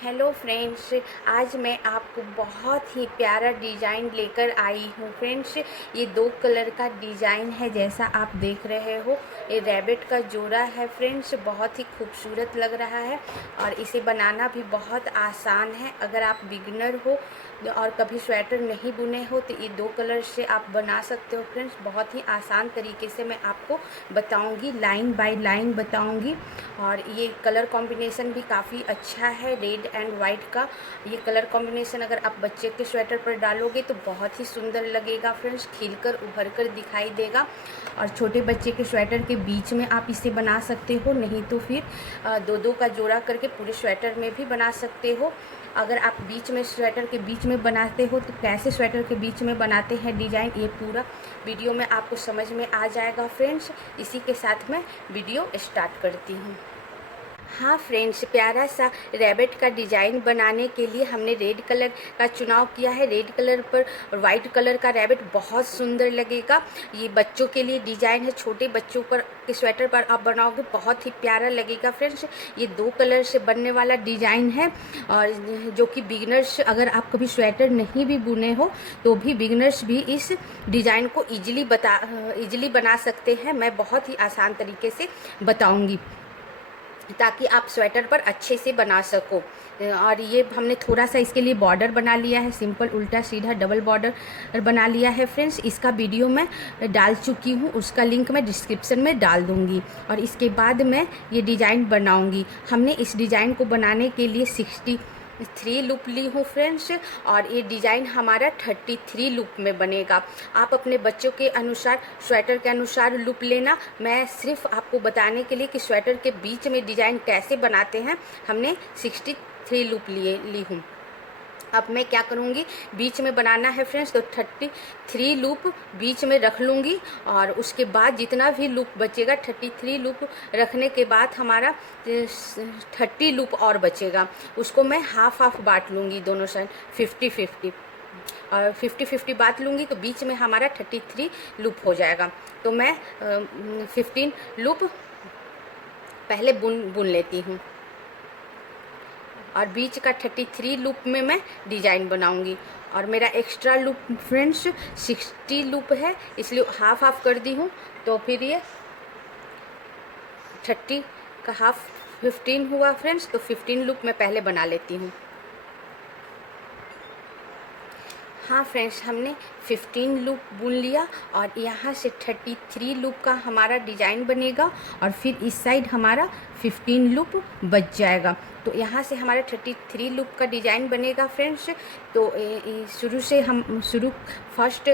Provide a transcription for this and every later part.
Hello friends, आज मैं आपको बहुत ही प्यारा डिज़ाइन लेकर आई हूँ फ्रेंड्स। ये दो कलर का डिज़ाइन है, जैसा आप देख रहे हो। ये रैबिट का जोड़ा है फ्रेंड्स, बहुत ही खूबसूरत लग रहा है और इसे बनाना भी बहुत आसान है। अगर आप बिगिनर हो और कभी स्वेटर नहीं बुने हो तो ये दो कलर से आप बना सकते हो फ्रेंड्स। बहुत ही आसान तरीके से मैं आपको बताऊंगी, लाइन बाय लाइन बताऊंगी। और ये कलर कॉम्बिनेशन भी काफ़ी अच्छा है, रेड एंड वाइट का। ये कलर कॉम्बिनेशन अगर आप बच्चे के स्वेटर पर डालोगे तो बहुत ही सुंदर लगेगा फ्रेंड्स, खिलकर उभर कर दिखाई देगा। और छोटे बच्चे के स्वेटर के बीच में आप इसे बना सकते हो, नहीं तो फिर दो दो का जोड़ा करके पूरे स्वेटर में भी बना सकते हो। अगर आप बीच में स्वेटर के बीच में बनाते हो तो कैसे स्वेटर के बीच में बनाते हैं डिज़ाइन, ये पूरा वीडियो में आपको समझ में आ जाएगा फ्रेंड्स। इसी के साथ मैं वीडियो स्टार्ट करती हूँ। हाँ फ्रेंड्स, प्यारा सा रैबिट का डिज़ाइन बनाने के लिए हमने रेड कलर का चुनाव किया है। रेड कलर पर वाइट कलर का रैबिट बहुत सुंदर लगेगा। ये बच्चों के लिए डिज़ाइन है, छोटे बच्चों पर के स्वेटर पर आप बनाओगे बहुत ही प्यारा लगेगा फ्रेंड्स। ये दो कलर से बनने वाला डिज़ाइन है और जो कि बिगिनर्स, अगर आप कभी स्वेटर नहीं भी बुने हो तो भी बिगिनर्स भी इस डिज़ाइन को ईजिली बना सकते हैं। मैं बहुत ही आसान तरीके से बताऊँगी ताकि आप स्वेटर पर अच्छे से बना सको। और ये हमने थोड़ा सा इसके लिए बॉर्डर बना लिया है, सिंपल उल्टा सीधा डबल बॉर्डर बना लिया है फ्रेंड्स। इसका वीडियो मैं डाल चुकी हूँ, उसका लिंक मैं डिस्क्रिप्शन में डाल दूँगी। और इसके बाद मैं ये डिज़ाइन बनाऊँगी। हमने इस डिज़ाइन को बनाने के लिए 63 लूप ली हूँ फ्रेंड्स, और ये डिज़ाइन हमारा 33 लूप में बनेगा। आप अपने बच्चों के अनुसार, स्वेटर के अनुसार लूप लेना। मैं सिर्फ आपको बताने के लिए कि स्वेटर के बीच में डिज़ाइन कैसे बनाते हैं, हमने 63 लूप ली हूँ। अब मैं क्या करूँगी, बीच में बनाना है फ्रेंड्स तो 33 लूप बीच में रख लूँगी। और उसके बाद जितना भी लूप बचेगा, 33 लूप रखने के बाद हमारा 30 लूप और बचेगा, उसको मैं हाफ हाफ बांट लूँगी दोनों साइड, 50-50 और 50-50 बांट लूँगी तो बीच में हमारा 33 लूप हो जाएगा। तो मैं 15 लूप पहले बुन लेती हूँ और बीच का 33 लूप में मैं डिज़ाइन बनाऊंगी। और मेरा एक्स्ट्रा लूप फ्रेंड्स 60 लूप है, इसलिए हाफ हाफ कर दी हूँ। तो फिर ये 30 का हाफ 15 हुआ फ्रेंड्स, तो 15 लूप मैं पहले बना लेती हूँ। हाँ फ्रेंड्स, हमने 15 लूप बुन लिया और यहाँ से 33 लूप का हमारा डिज़ाइन बनेगा और फिर इस साइड हमारा 15 लूप बच जाएगा। तो यहाँ से हमारा 33 लूप का डिज़ाइन बनेगा फ्रेंड्स। तो शुरू फर्स्ट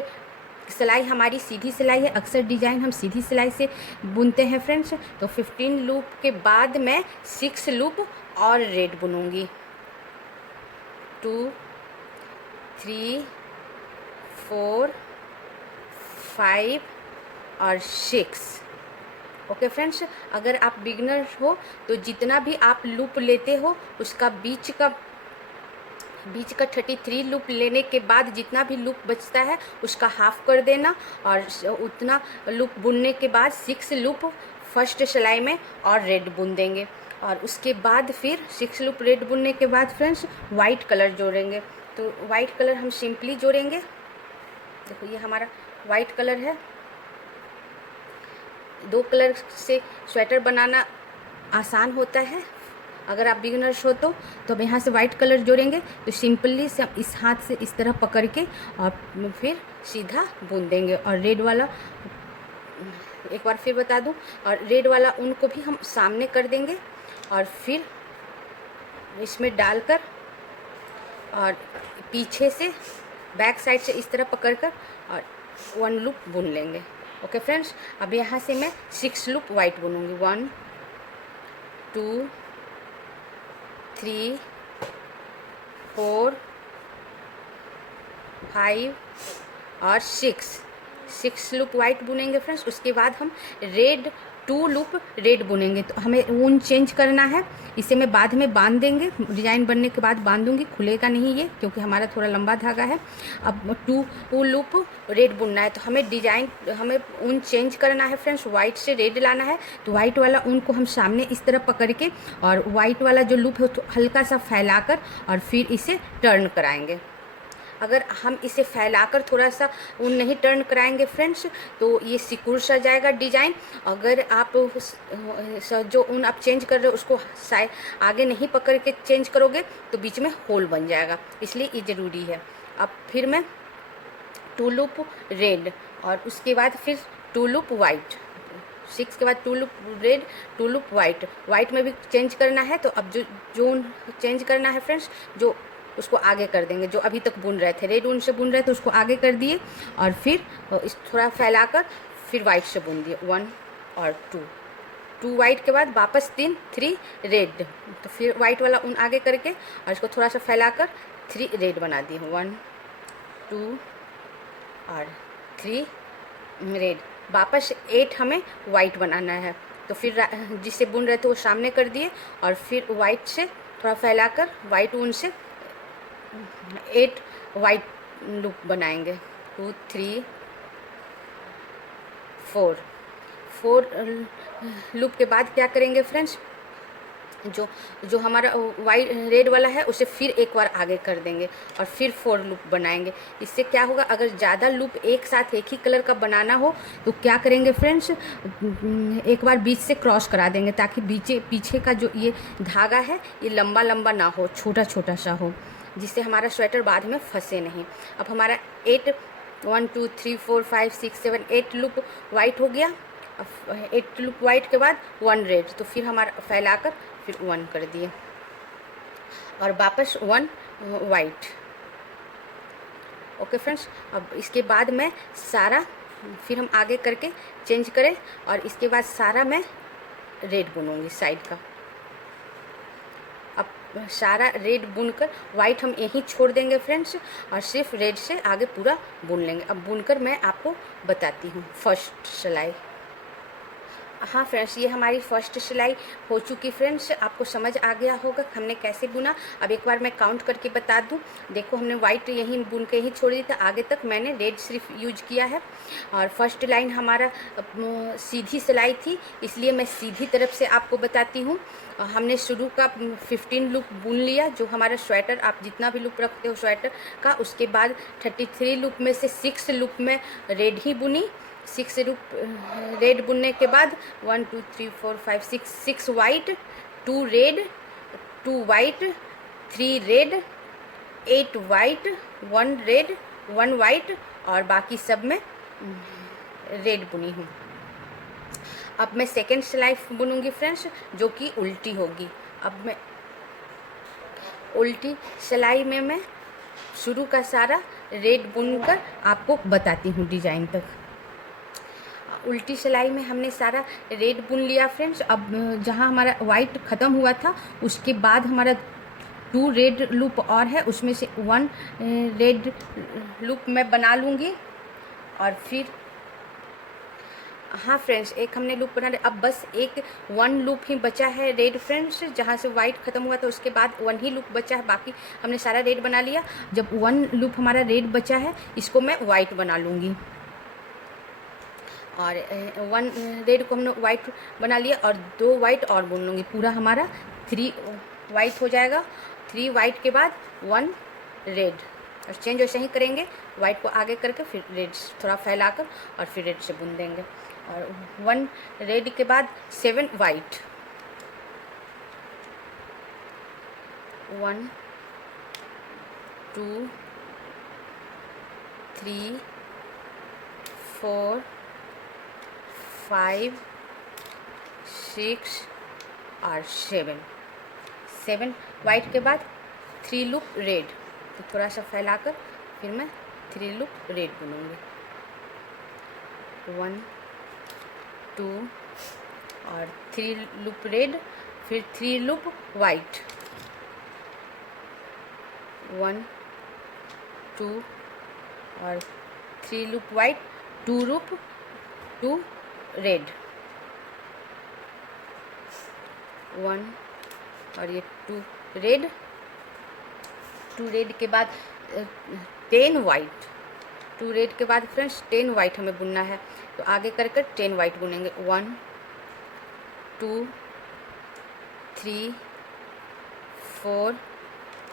सिलाई हमारी सीधी सिलाई है, अक्सर डिज़ाइन हम सीधी सिलाई से बुनते हैं फ्रेंड्स। तो 15 लूप के बाद मैं 6 लूप और रेड बुनूँगी, 2 3 4 5 और 6। ओके फ्रेंड्स, अगर आप बिगनर हो तो जितना भी आप लूप लेते हो उसका बीच का 33 लूप लेने के बाद जितना भी लूप बचता है उसका हाफ कर देना। और उतना लूप बुनने के बाद 6 लूप फर्स्ट सिलाई में और रेड बुन देंगे। और उसके बाद फिर 6 लूप रेड बुनने के बाद फ्रेंड्स वाइट कलर जोड़ेंगे। तो वाइट कलर हम सिंपली जोड़ेंगे। देखो ये हमारा वाइट कलर है। दो कलर से स्वेटर बनाना आसान होता है। अगर आप बिगिनर्स हो तो अब यहाँ से वाइट कलर जोड़ेंगे तो सिंपली से इस हाथ से इस तरह पकड़ के और फिर सीधा बुन देंगे। और रेड वाला एक बार फिर बता दूं, और रेड वाला ऊन को भी हम सामने कर देंगे और फिर इसमें डालकर और पीछे से बैक साइड से इस तरह पकड़कर और 1 लूप बुन लेंगे। ओके फ्रेंड्स, अब यहाँ से मैं 6 लूप वाइट बुनूंगी, 1 2 3 4 5 और 6 लूप वाइट बुनेंगे फ्रेंड्स। उसके बाद हम 2 लूप रेड बुनेंगे। तो हमें ऊन चेंज करना है, इसे मैं बाद में बांध देंगे, डिज़ाइन बनने के बाद बांधूंगी, खुलेगा नहीं ये क्योंकि हमारा थोड़ा लंबा धागा है। अब टू लूप रेड बुनना है, तो हमें ऊन चेंज करना है फ्रेंड्स, वाइट से रेड लाना है। तो वाइट वाला ऊन को हम सामने इस तरह पकड़ के और वाइट वाला जो लूप है हल्का सा फैलाकर और फिर इसे टर्न कराएंगे। अगर हम इसे फैलाकर थोड़ा सा ऊन नहीं टर्न कराएंगे फ्रेंड्स तो ये सिकुड़ सा जाएगा डिजाइन। अगर आप जो ऊन आप चेंज कर रहे हो उसको आगे नहीं पकड़ के चेंज करोगे तो बीच में होल बन जाएगा, इसलिए ये ज़रूरी है। अब फिर मैं टू लूप रेड और उसके बाद फिर टू लूप वाइट, 6 के बाद two loop red, two loop white में भी चेंज करना है। तो अब जो चेंज करना है फ्रेंड्स, जो उसको आगे कर देंगे, जो अभी तक बुन रहे थे रेड ऊन से बुन रहे थे उसको आगे कर दिए और फिर इस थोड़ा फैलाकर फिर वाइट से बुन दिए 1 और 2 वाइट के बाद वापस 3 रेड, तो फिर वाइट वाला ऊन आगे करके और इसको थोड़ा सा फैलाकर 3 रेड बना दिए 1 2 और 3 रेड। वापस 8 हमें वाइट बनाना है, तो फिर जिससे बुन रहे थे वो सामने कर दिए और फिर वाइट से थोड़ा फैलाकर वाइट ऊन से 8 वाइट लूप बनाएंगे 2 3 4 लूप के बाद क्या करेंगे फ्रेंड्स, जो हमारा वाइट रेड वाला है उसे फिर एक बार आगे कर देंगे और फिर 4 लूप बनाएंगे। इससे क्या होगा, अगर ज़्यादा लूप एक साथ एक ही कलर का बनाना हो तो क्या करेंगे फ्रेंड्स, एक बार बीच से क्रॉस करा देंगे ताकि पीछे का जो ये धागा है ये लंबा लंबा ना हो, छोटा छोटा सा हो, जिससे हमारा स्वेटर बाद में फंसे नहीं। अब हमारा 1 2 3 4 5 6 7 8 लूप वाइट हो गया। अब 8 लूप वाइट के बाद 1 रेड, तो फिर हमारा फैलाकर फिर 1 कर दिए और वापस 1 वाइट। ओके फ्रेंड्स, अब इसके बाद मैं सारा फिर हम आगे करके चेंज करें और इसके बाद सारा मैं रेड बुनूंगी साइड का। अब सारा रेड बुनकर वाइट हम यहीं छोड़ देंगे फ्रेंड्स और सिर्फ रेड से आगे पूरा बुन लेंगे। अब बुनकर मैं आपको बताती हूँ फर्स्ट सिलाई। हाँ फ्रेंड्स, ये हमारी फर्स्ट सिलाई हो चुकी फ्रेंड्स, आपको समझ आ गया होगा हमने कैसे बुना। अब एक बार मैं काउंट करके बता दूं, देखो हमने वाइट यहीं बुन के ही छोड़ दी था, आगे तक मैंने रेड सिर्फ यूज किया है। और फर्स्ट लाइन हमारा सीधी सिलाई थी, इसलिए मैं सीधी तरफ से आपको बताती हूँ। हमने शुरू का 15 लूप बुन लिया, जो हमारा स्वेटर आप जितना भी लूप रखते हो स्वेटर का, उसके बाद 33 लूप में से 6 लूप में रेड ही बुनी। 6 लूप रेड बुनने के बाद 1 2 3 4 5 6 white, 2 red, 2 white, 3 red, 8 white, 1 red, 1 white और बाकी सब में रेड बुनी हूँ। अब मैं सेकेंड सिलाई बुनूंगी फ्रेंड्स, जो कि उल्टी होगी। अब मैं उल्टी सिलाई में मैं शुरू का सारा रेड बुनकर आपको बताती हूँ डिजाइन तक। उल्टी सिलाई में हमने सारा रेड बुन लिया फ्रेंड्स। अब जहाँ हमारा वाइट ख़त्म हुआ था उसके बाद हमारा 2 रेड लूप और है, उसमें से 1 रेड लूप मैं बना लूँगी और फिर हाँ फ्रेंड्स, एक हमने लूप बना लिया। अब बस 1 लूप ही बचा है रेड फ्रेंड्स, जहाँ से वाइट ख़त्म हुआ था उसके बाद 1 ही लूप बचा है, बाकी हमने सारा रेड बना लिया। जब 1 लूप हमारा रेड बचा है इसको मैं वाइट बना लूँगी और 1 रेड को हमने वाइट बना लिया और 2 वाइट और बुन लूँगी, पूरा हमारा 3 वाइट हो जाएगा। 3 वाइट के बाद 1 रेड और चेंज वैसे ही करेंगे, वाइट को आगे करके फिर रेड थोड़ा फैलाकर और फिर रेड से बुन देंगे। और 1 रेड के बाद 7 वाइट, 1 2 3 4 5 6 और 7 वाइट के बाद 3 लूप रेड, तो थोड़ा सा फैलाकर फिर मैं 3 लूप रेड बुनूंगी। 1 2 और 3 लूप रेड, फिर 3 लूप वाइट, 1 2 और 3 लूप वाइट, 2 लूप 2 रेड, 1 और ये 2 रेड, 2 रेड के बाद 10 वाइट, 2 रेड के बाद फ्रेंड्स 10 वाइट हमें बुनना है। तो आगे कर 10 वाइट बुनेंगे। 1 2 3 4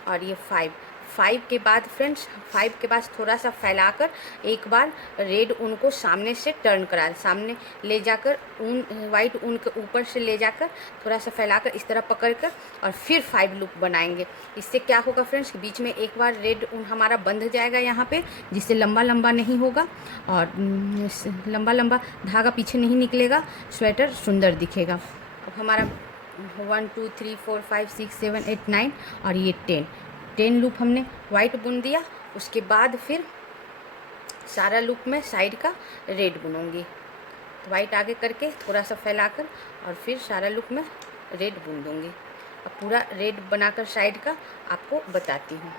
और ये 5 के बाद फ्रेंड्स 5 के बाद थोड़ा सा फैलाकर एक बार रेड ऊन को सामने से टर्न करा, सामने ले जाकर ऊन, वाइट ऊन के ऊपर से ले जाकर थोड़ा सा फैलाकर इस तरह पकड़कर और फिर 5 लूप बनाएंगे। इससे क्या होगा फ्रेंड्स, बीच में एक बार रेड ऊन हमारा बंध जाएगा यहाँ पे, जिससे लंबा लंबा नहीं होगा और लंबा लंबा धागा पीछे नहीं निकलेगा, स्वेटर सुंदर दिखेगा। अब हमारा 1 2 3 4 5 6 7 8 9 और ये 10 लूप हमने वाइट बुन दिया। उसके बाद फिर सारा लूप में साइड का रेड बुनूंगी। तो वाइट आगे करके थोड़ा सा फैलाकर और फिर सारा लूप में रेड बुन दूंगी। अब पूरा रेड बनाकर साइड का आपको बताती हूँ।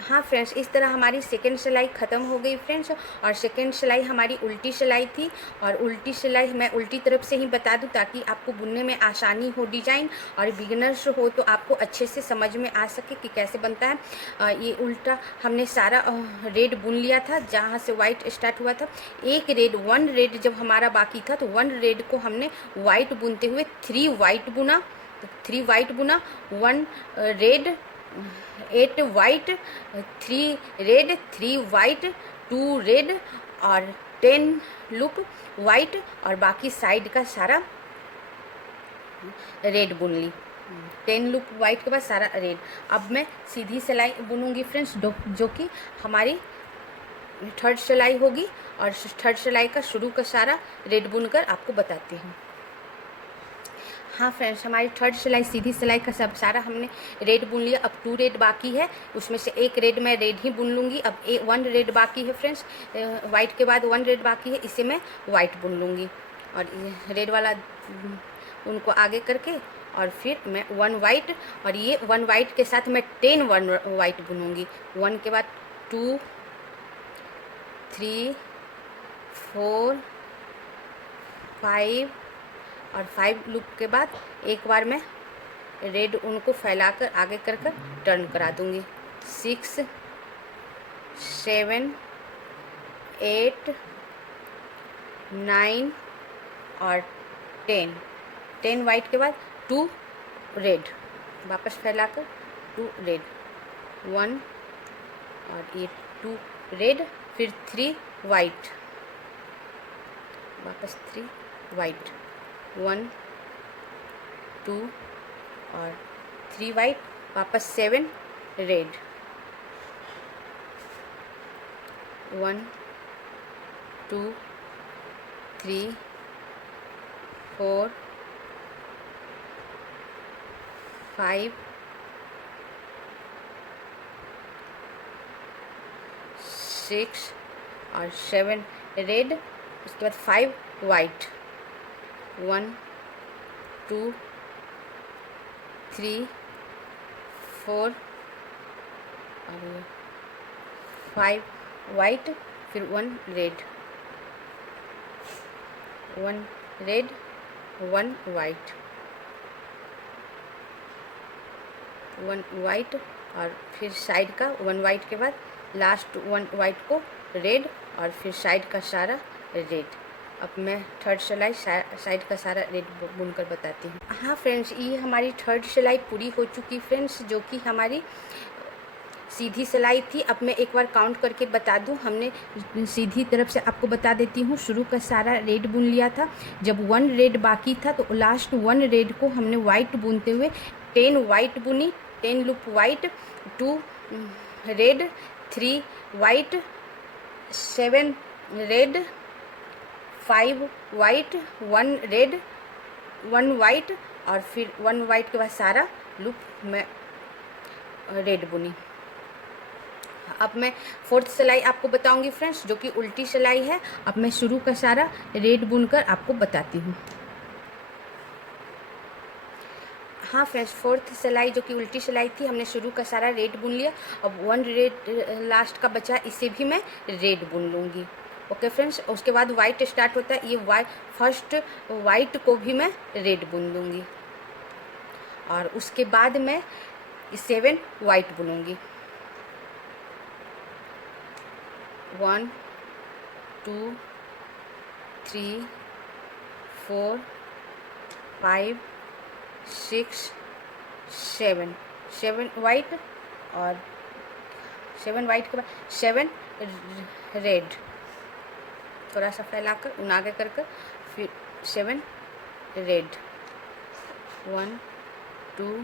हाँ फ्रेंड्स, इस तरह हमारी सेकेंड सिलाई ख़त्म हो गई फ्रेंड्स। और सेकेंड सिलाई हमारी उल्टी सिलाई थी, और उल्टी सिलाई मैं उल्टी तरफ से ही बता दूं ताकि आपको बुनने में आसानी हो डिज़ाइन, और बिगिनर्स हो तो आपको अच्छे से समझ में आ सके कि कैसे बनता है। ये उल्टा हमने सारा रेड बुन लिया था, जहाँ से वाइट स्टार्ट हुआ था। एक रेड 1 रेड जब हमारा बाकी था तो 1 रेड को हमने वाइट बुनते हुए 3 वाइट बुना, तो 3 वाइट बुना, 1 red 8 white, 3 red 3 white 2 red और 10 लूप वाइट, और बाकी साइड का सारा रेड बुन ली। 10 लूप वाइट के बाद सारा रेड। अब मैं सीधी सिलाई बुनूंगी फ्रेंड्स, जो कि हमारी थर्ड सिलाई होगी, और थर्ड सिलाई का शुरू का सारा रेड बुनकर आपको बताती हूँ। हाँ फ्रेंड्स, हमारी थर्ड सिलाई सीधी सिलाई का सब सारा हमने रेड बुन लिया। अब 2 रेड बाकी है, उसमें से एक रेड मैं रेड ही बुन लूँगी। अब 1 रेड बाकी है फ्रेंड्स, वाइट के बाद 1 रेड बाकी है, इसे मैं वाइट बुन लूँगी। और रेड वाला उनको आगे करके और फिर मैं 1 वाइट, और ये 1 वाइट के साथ मैं 10 वाइट बुनूँगी। 1 के बाद 2 3 4 5 और 5 लूप के बाद एक बार मैं रेड उनको फैलाकर आगे कर टर्न करा दूंगी। 6 7 8 9 और 10 वाइट के बाद 2 रेड, वापस फैलाकर 2 रेड, 1 और ये 2 रेड, फिर 3 वाइट, वापस 3 वाइट, 1 2 और 3 वाइट, वापस 7 रेड, 1 2 3 4 5 6 और 7 रेड, उसके बाद 5 वाइट, 1 2 3 4 और 5 वाइट, फिर 1 रेड, 1 रेड 1 वाइट, 1 वाइट, और फिर साइड का 1 वाइट के बाद लास्ट 1 वाइट को रेड, और फिर साइड का सारा रेड। अब मैं थर्ड सिलाई साइड का सारा रेड बुनकर बताती हूँ। हाँ फ्रेंड्स, ये हमारी थर्ड सिलाई पूरी हो चुकी फ्रेंड्स, जो कि हमारी सीधी सिलाई थी। अब मैं एक बार काउंट करके बता दूं, हमने सीधी तरफ से आपको बता देती हूँ। शुरू का सारा रेड बुन लिया था, जब 1 रेड बाकी था तो लास्ट 1 रेड को हमने वाइट बुनते हुए 10 वाइट बुनी, 10 loop white, 2 red 3 white, 7 red 5 white, 1 red 1 white, और फिर 1 वाइट के बाद सारा लूप में रेड बुनी। अब मैं फोर्थ सिलाई आपको बताऊंगी फ्रेंड्स, जो कि उल्टी सिलाई है। अब मैं शुरू का सारा रेड बुनकर आपको बताती हूँ। हाँ फ्रेंड्स, फोर्थ सिलाई जो कि उल्टी सिलाई थी, हमने शुरू का सारा रेड बुन लिया। अब 1 रेड लास्ट का बचा, इसे भी मैं रेड बुन लूँगी। ओके फ्रेंड्स, उसके बाद वाइट स्टार्ट होता है, ये फर्स्ट वाइट को भी मैं रेड बुन लूँगी। और उसके बाद मैं 7 वाइट बुनूंगी। 1 2 3 4 5 6 7 7 वाइट, और 7 वाइट के बाद 7 रेड, थोड़ा सा फैलाकर उन आगे कर कर, फिर 7 रेड। 1 2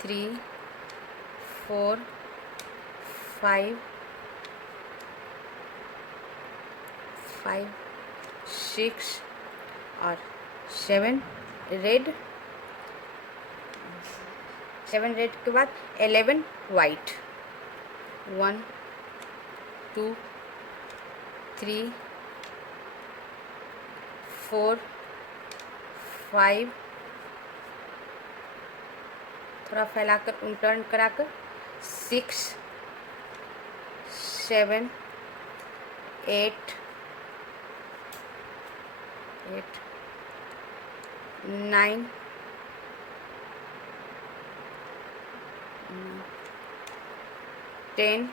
3 4 5 6 और 7 रेड। 7 रेड के बाद 11 वाइट। 1 2 3 4 5, थोड़ा फैलाकर उल्टर्न कराकर, 6 7 8 9 10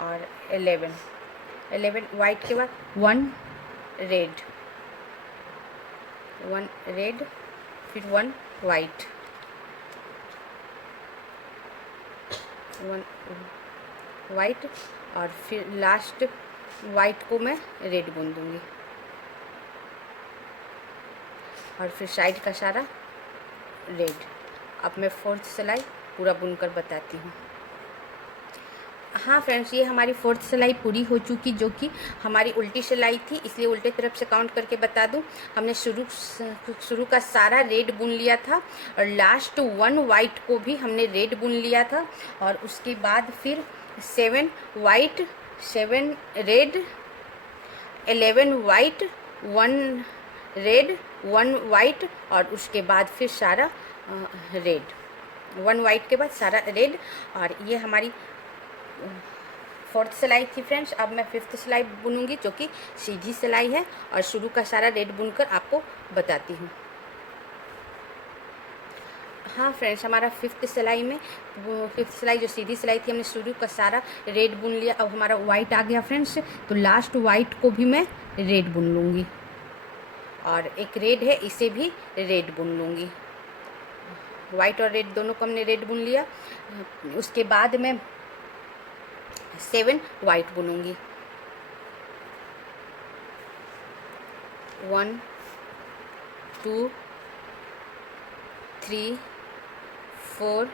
और 11 वाइट के बाद 1 रेड, 1 रेड, फिर 1 वाइट, 1 वाइट, और फिर लास्ट वाइट को मैं रेड बुन दूंगी, और फिर साइड का सारा रेड। अब मैं 4th सिलाई पूरा बुनकर बताती हूँ। हाँ फ्रेंड्स, ये हमारी 4th सिलाई पूरी हो चुकी, जो कि हमारी उल्टी सिलाई थी, इसलिए उल्टे तरफ से काउंट करके बता दूँ। हमने शुरू का सारा रेड बुन लिया था, और लास्ट 1 वाइट को भी हमने रेड बुन लिया था, और उसके बाद फिर 7 white 7 red, 11 white 1 red 1 white, और उसके बाद फिर सारा रेड, 1 वाइट के बाद सारा रेड। और ये हमारी 4th सिलाई थी फ्रेंड्स। अब मैं 5th सिलाई बुनूंगी, जो कि सीधी सिलाई है, और शुरू का सारा रेड बुनकर आपको बताती हूँ। हाँ फ्रेंड्स, हमारा 5th सिलाई में 5th सिलाई जो सीधी सिलाई थी, हमने शुरू का सारा रेड बुन लिया। अब हमारा वाइट आ गया फ्रेंड्स, तो लास्ट वाइट को भी मैं रेड बुन लूँगी, और एक रेड है, इसे भी रेड बुन लूँगी। वाइट और रेड दोनों को हमने रेड बुन लिया। उसके बाद मैं 7 वाइट बुनूंगी। 1 2 3 4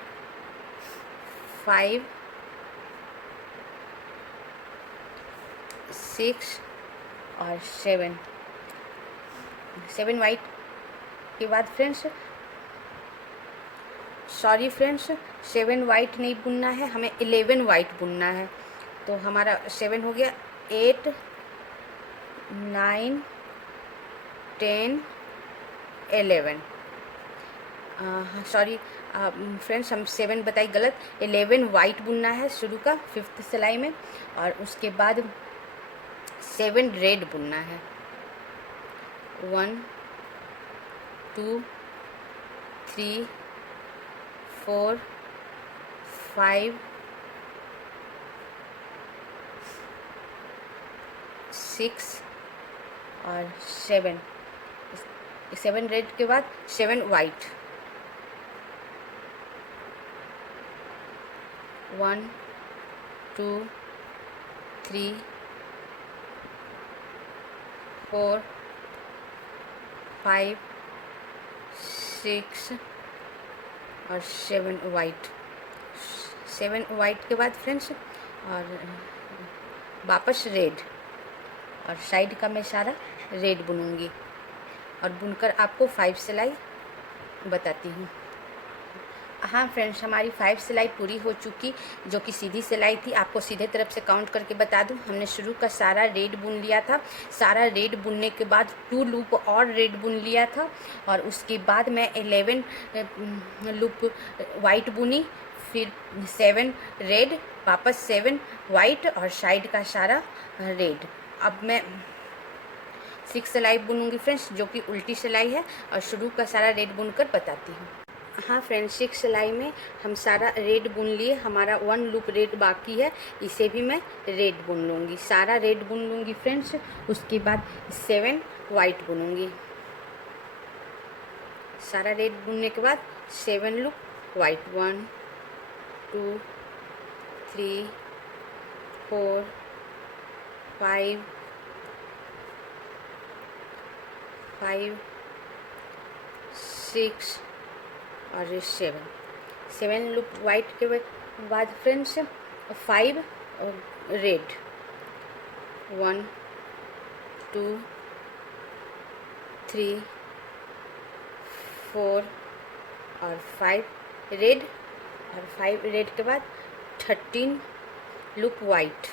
5 6 और 7 वाइट के बाद फ्रेंड्स, सॉरी फ्रेंड्स, 7 वाइट नहीं बुनना है, हमें 11 वाइट बुनना है। तो हमारा 7 हो गया, 8 9 10 11, सॉरी फ्रेंड्स, हम 7 बताई गलत, 11 वाइट बुनना है शुरू का 5th सिलाई में, और उसके बाद 7 रेड बुनना है। 1 2 3 4 5 6 और 7 रेड के बाद 7 वाइट। 1 2 3 4 5 6 और 7 वाइट। 7 वाइट के बाद फ्रेंड्स, और वापस रेड, और साइड का मैं सारा रेड बुनूंगी, और बुनकर आपको 5 सिलाई बताती हूँ। हाँ फ्रेंड्स, हमारी 5 सिलाई पूरी हो चुकी, जो कि सीधी सिलाई थी। आपको सीधे तरफ से काउंट करके बता दूं, हमने शुरू का सारा रेड बुन लिया था। सारा रेड बुनने के बाद 2 लूप और रेड बुन लिया था, और उसके बाद मैं 11 लूप वाइट बुनी, फिर 7 रेड, वापस 7 वाइट, और साइड का सारा रेड। अब मैं 6 सिलाई बुनूंगी फ्रेंड्स, जो कि उल्टी सिलाई है, और शुरू का सारा रेड बुनकर बताती हूँ। हाँ फ्रेंड्स, 6 सिलाई में हम सारा रेड बुन लिए, हमारा 1 लूप रेड बाकी है, इसे भी मैं रेड बुन लूँगी, सारा रेड बुन लूँगी फ्रेंड्स। उसके बाद 7 वाइट बुनूँगी। सारा रेड बुनने के बाद 7 लूप वाइट, 1 2 3 4 5 5 6 और 7 लूप वाइट के बाद फ्रेंड्स 5 रेड, 1 2 3 4 और 5 रेड, और 5 रेड के बाद 13 लूप वाइट,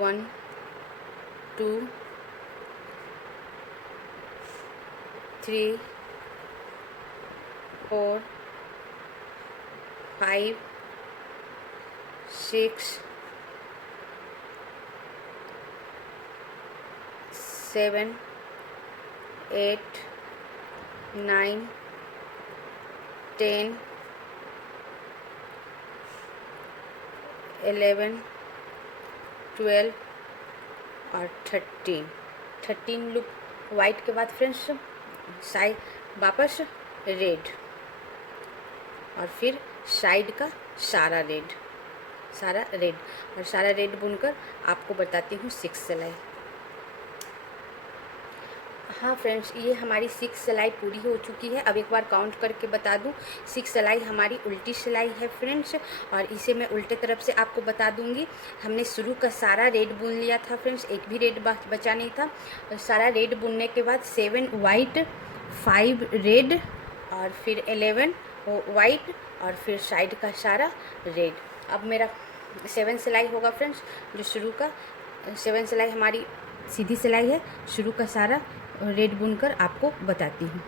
1 2 3 4 5 6 7 8 9 10 11 12 और 13 लूप वाइट के बाद फ्रेंड्स साइड वापस रेड, और फिर साइड का सारा रेड, और सारा रेड बुनकर आपको बताती हूँ 6 सिलाई। हाँ फ्रेंड्स, ये हमारी 6 सिलाई पूरी हो चुकी है। अब एक बार काउंट करके बता दूँ, 6 सिलाई हमारी उल्टी सिलाई है फ्रेंड्स, और इसे मैं उल्टे तरफ से आपको बता दूँगी। हमने शुरू का सारा रेड बुन लिया था फ्रेंड्स, एक भी रेड बचा नहीं था। सारा रेड बुनने के बाद 7 वाइट 5 रेड और फिर 11 वाइट और फिर साइड का सारा रेड। अब मेरा 7 सिलाई होगा फ्रेंड्स, जो शुरू का 7 सिलाई हमारी सीधी सिलाई है, शुरू का सारा रेड बुनकर आपको बताती हूँ।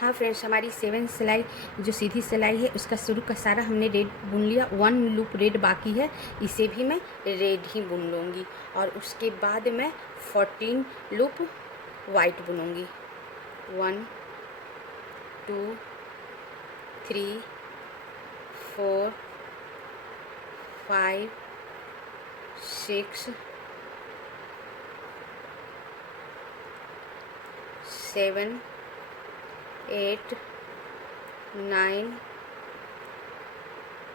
हाँ फ्रेंड्स, हमारी 7 सिलाई जो सीधी सिलाई है उसका शुरू का सारा हमने रेड बुन लिया, 1 लूप रेड बाकी है, इसे भी मैं रेड ही बुन लूँगी, और उसके बाद मैं 14 लूप वाइट बुनूँगी, 1 2 3 4 5 6 7 8 9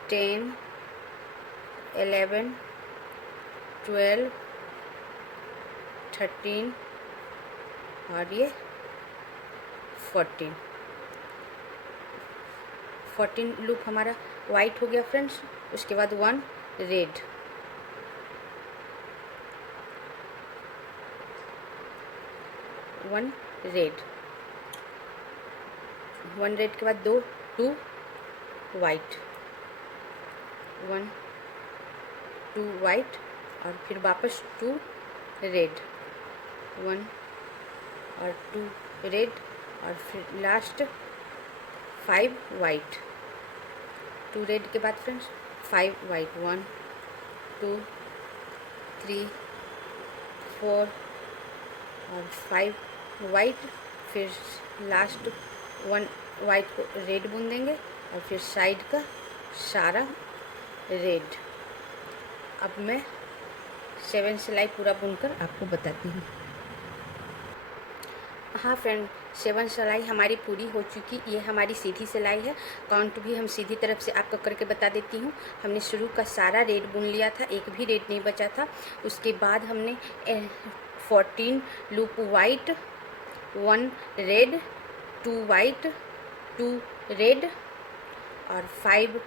10 11 12 13 और ये 14 लूप हमारा वाइट हो गया फ्रेंड्स। उसके बाद 1 रेड, 1 रेड, 1 रेड के बाद 2 वाइट, 1 2 वाइट और फिर वापस 2 रेड, 1 और 2 रेड और फिर लास्ट 5 वाइट, 2 रेड के बाद फ्रेंड्स 5 वाइट, 1 2 3 4 और 5 वाइट, फिर लास्ट 1 वाइट को रेड बुन देंगे और फिर साइड का सारा रेड। अब मैं 7 सिलाई पूरा बुनकर आपको बताती हूँ। हाँ फ्रेंड, 7 सिलाई हमारी पूरी हो चुकी, ये हमारी सीधी सिलाई है। काउंट भी हम सीधी तरफ से आपको करके बता देती हूँ। हमने शुरू का सारा रेड बुन लिया था, एक भी रेड नहीं बचा था। उसके बाद हमने 14 loop white, 1 red, 2 white, 2 red और 5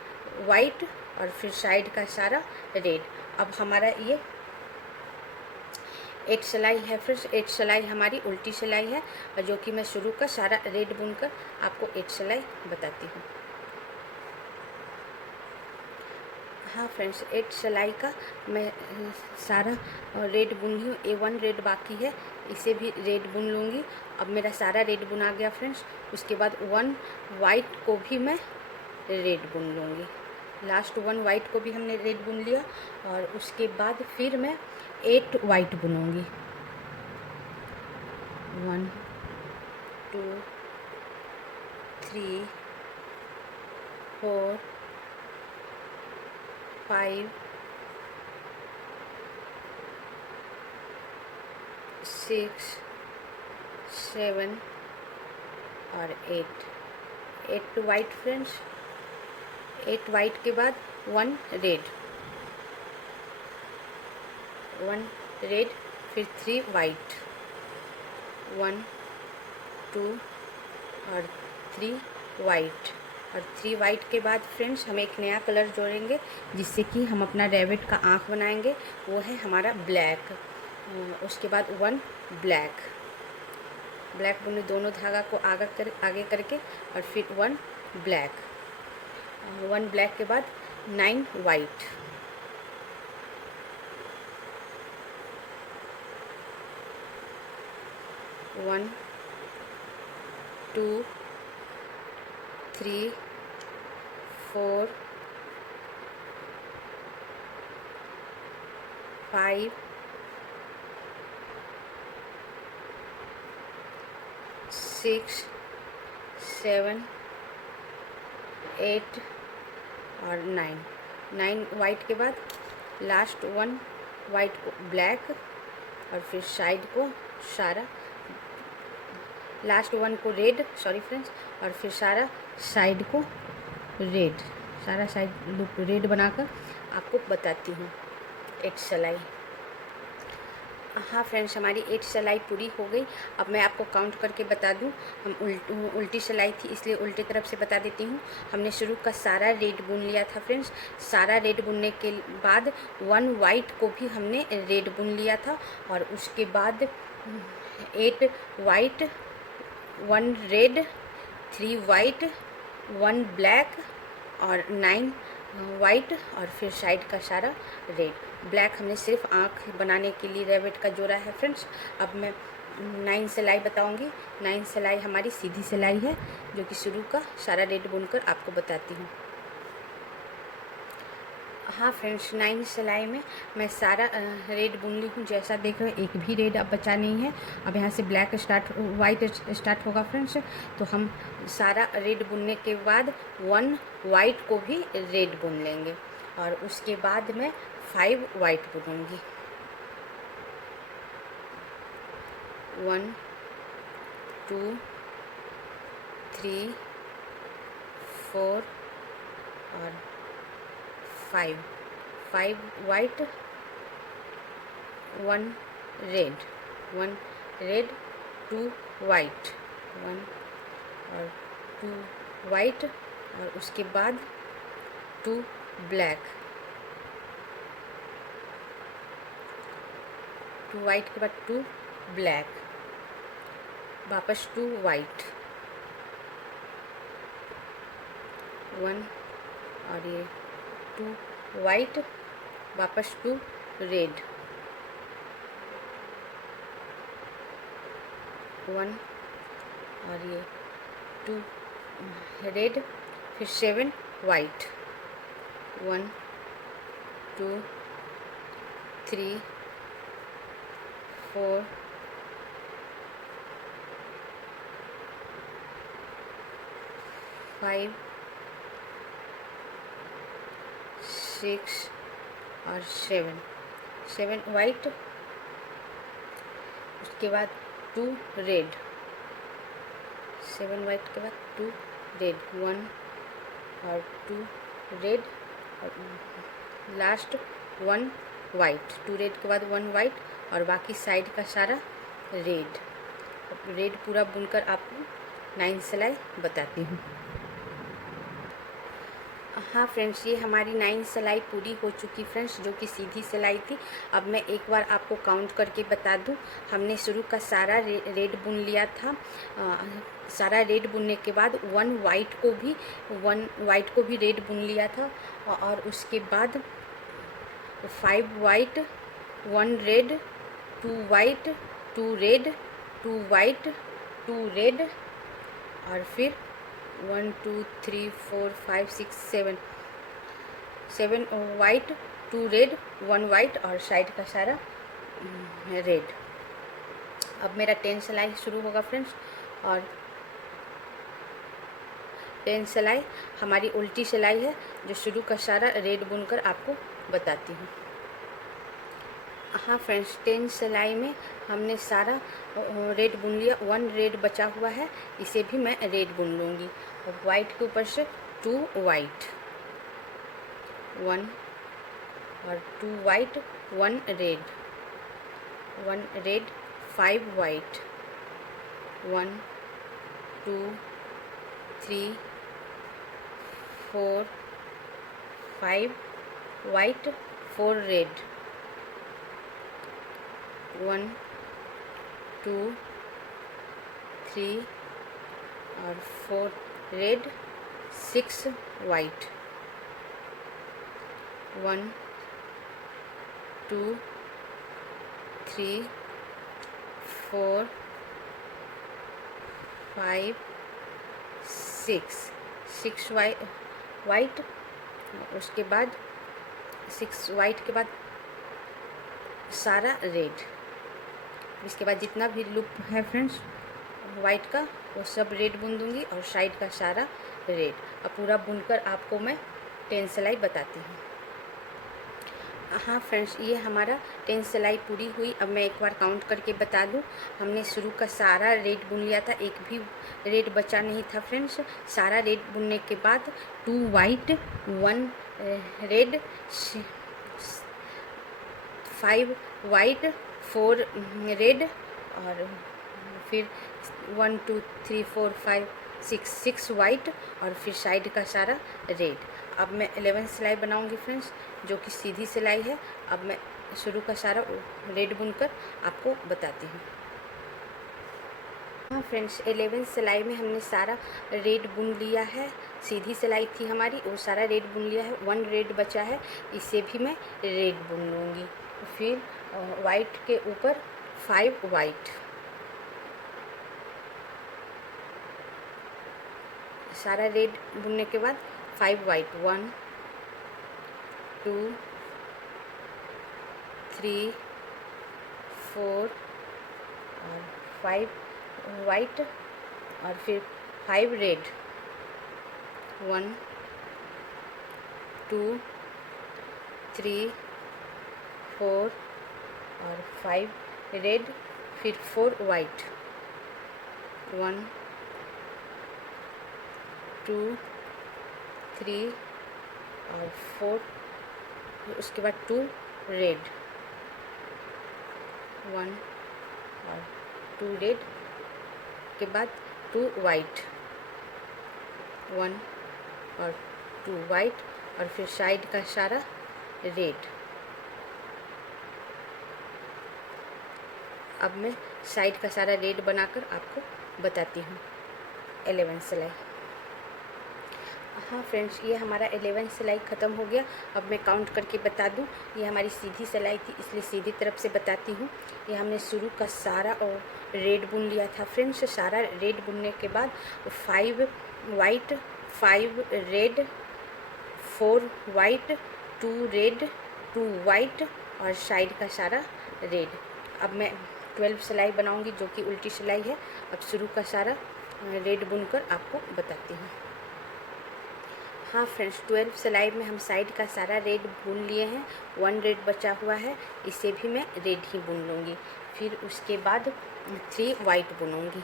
वाइट और फिर साइड का सारा रेड। अब हमारा ये 8 सिलाई है, फिर 8 सिलाई हमारी उल्टी सिलाई है, और जो कि मैं शुरू का सारा रेड बुनकर आपको 8 सिलाई बताती हूँ। हाँ फ्रेंड्स, 8 सिलाई का मैं सारा रेड बुन ली हूँ। A1 रेड बाकी है, इसे भी रेड बुन लूँगी। अब मेरा सारा रेड बुना गया फ्रेंड्स। उसके बाद 1 वाइट को भी मैं रेड बुन लूँगी, लास्ट 1 वाइट को भी हमने रेड बुन लिया, और उसके बाद फिर मैं 8 वाइट बुनूँगी। 1 2 3 4 5 6 7 और 8 वाइट फ्रेंड्स। 8 वाइट के बाद 1 रेड, 1 रेड, फिर 3 वाइट, 1 2 और 3 वाइट। और 3 वाइट के बाद फ्रेंड्स हम एक नया कलर जोड़ेंगे जिससे कि हम अपना रैबिट का आँख बनाएंगे, वो है हमारा ब्लैक। उसके बाद 1 ब्लैक, ब्लैक बुने दोनों धागा को आगे करके और फिर 1 ब्लैक। 1 ब्लैक के बाद 9 वाइट, 1 2 3 4 5 6 7 8 और 9 वाइट के बाद लास्ट 1 वाइट को ब्लैक और फिर साइड को सारा, लास्ट 1 को रेड, सॉरी फ्रेंड्स, और फिर सारा साइड को रेड, सारा साइड लूप रेड बनाकर आपको बताती हूँ 8 सिलाई। हाँ फ्रेंड्स, हमारी 8 सिलाई पूरी हो गई। अब मैं आपको काउंट करके बता दूँ। हम उल्टी सिलाई थी इसलिए उल्टी तरफ से बता देती हूँ। हमने शुरू का सारा रेड बुन लिया था फ्रेंड्स। सारा रेड बुनने के बाद 1 वाइट को भी हमने रेड बुन लिया था और उसके बाद 8 वाइट, 1 रेड, 3 वाइट, 1 ब्लैक और 9 वाइट और फिर साइड का सारा रेड। ब्लैक हमने सिर्फ आँख बनाने के लिए रैबिट का जोड़ा है फ्रेंड्स। अब मैं 9 सिलाई बताऊंगी। 9 सिलाई हमारी सीधी सिलाई है जो कि शुरू का सारा रेड बुनकर आपको बताती हूँ। हाँ फ्रेंड्स, 9 सिलाई में मैं सारा रेड बुन ली हूँ। जैसा देख रहे हो एक भी रेड अब बचा नहीं है। अब यहाँ से ब्लैक वाइट स्टार्ट होगा फ्रेंड्स। तो हम सारा रेड बुनने के बाद 1 वाइट को भी रेड बुन लेंगे और उसके बाद मैं 5 वाइट बुनूंगी। 1 2 3 4 और 5 वाइट, 1 रेड, 1 रेड, 2 वाइट, 1 और 2 वाइट और उसके बाद 2 ब्लैक, 2 वाइट के बाद 2 ब्लैक, वापस 2 वाइट, 1 और ये 2 वाइट, वापस 2 रेड, 1 और ये 2 रेड, फिर 7 वाइट, 1 2 3 4 5 6 और 7 वाइट, उसके बाद 2 रेड, 7 वाइट के बाद 2 रेड, 1 और 2 रेड और लास्ट 1 वाइट, 2 रेड के बाद 1 वाइट और बाकी साइड का सारा रेड। रेड पूरा बुनकर आपको 9 सिलाई बताती हूँ। हाँ फ्रेंड्स, ये हमारी 9 सिलाई पूरी हो चुकी फ्रेंड्स, जो कि सीधी सिलाई थी। अब मैं एक बार आपको काउंट करके बता दूं। हमने शुरू का सारा रेड बुन लिया था। सारा रेड बुनने के बाद 1 वाइट को भी रेड बुन लिया था और उसके बाद 5 white, 1 red, 2 white, 2 red, 2 white, 2 red और फिर 1 2 3 4 5 6 7 वाइट, 2 रेड, 1 वाइट और साइड का सारा रेड। अब मेरा 10 सिलाई शुरू होगा फ्रेंड्स। और 10 सिलाई हमारी उल्टी सिलाई है, जो शुरू का सारा रेड बुनकर आपको बताती हूँ। हाँ फ्रेंड्स, 10 सिलाई में हमने सारा रेड बुन लिया। 1 रेड बचा हुआ है, इसे भी मैं रेड बुन लूँगी। और वाइट के ऊपर से 2 वाइट, 1 और 2 white, 1 red, 1 red, 5 white, 1 2 3 4 5 white, 4 red, 1 2 3 और 4 रेड, 6 वाइट, 1 2 3 4 5 6 वाइट। उसके बाद 6 वाइट के बाद सारा रेड। इसके बाद जितना भी लूप है फ्रेंड्स वाइट का, वो सब रेड बुन दूंगी और साइड का सारा रेड। अब पूरा बुनकर आपको मैं 10 सिलाई बताती हूँ। हाँ फ्रेंड्स, ये हमारा 10 सिलाई पूरी हुई। अब मैं एक बार काउंट करके बता दूँ। हमने शुरू का सारा रेड बुन लिया था, एक भी रेड बचा नहीं था फ्रेंड्स। सारा रेड बुनने के बाद 2 वाइट, 1 रेड, 5 वाइट, 4 रेड और फिर 1 2 3 4 5 6 वाइट और फिर साइड का सारा रेड। अब मैं 11 सिलाई बनाऊंगी फ्रेंड्स, जो कि सीधी सिलाई है। अब मैं शुरू का सारा रेड बुनकर आपको बताती हूँ। हाँ फ्रेंड्स, 11 सिलाई में हमने सारा रेड बुन लिया है। सीधी सिलाई थी हमारी, वो सारा रेड बुन लिया है। 1 रेड बचा है, इसे भी मैं रेड बुन लूँगी। फिर वाइट के ऊपर 5 वाइट, सारा रेड बुनने के बाद 5 वाइट, 1 2 3 4 और 5 वाइट और फिर 5 रेड, 1 2 3 4 और 5 रेड, फिर 4 वाइट, 1 2 3 और 4। उसके बाद 2 रेड, 1 और 2 रेड के बाद 2 वाइट, 1 और 2 वाइट और फिर साइड का सारा रेड। अब मैं साइड का सारा रेड बनाकर आपको बताती हूँ 11 सिलाई। हाँ फ्रेंड्स, ये हमारा 11 सिलाई ख़त्म हो गया। अब मैं काउंट करके बता दूँ। ये हमारी सीधी सिलाई थी, इसलिए सीधी तरफ से बताती हूँ। ये हमने शुरू का सारा और रेड बुन लिया था फ्रेंड्स। सारा रेड बुनने के बाद 5 white, 5 red, 4 white, 2 red, 2 white और साइड का सारा रेड। अब मैं 12 सिलाई बनाऊंगी, जो कि उल्टी सिलाई है। अब शुरू का सारा रेड बुनकर आपको बताती हूँ। हाँ फ्रेंड्स, 12 सिलाई में हम साइड का सारा रेड बुन लिए हैं। 1 रेड बचा हुआ है, इसे भी मैं रेड ही बुन लूँगी। फिर उसके बाद 3 वाइट बुनूँगी।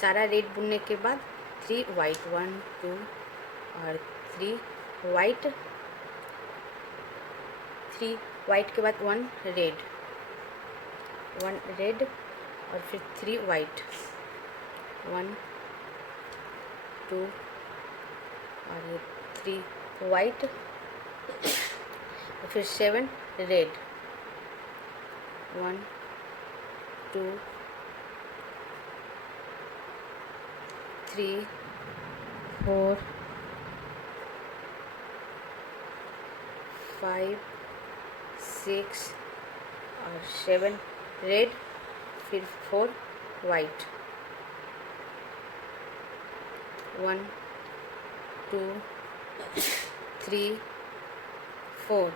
सारा रेड बुनने के बाद 3 वाइट, 1 2 और 3 वाइट, 3 वाइट के बाद 1 रेड, 1 रेड और फिर 3 वाइट, 1 2 और 3 वाइट और फिर 7 रेड, 1 2 3 4 5 6 और 7 रेड, फिर 4 वाइट, 1 2 3 4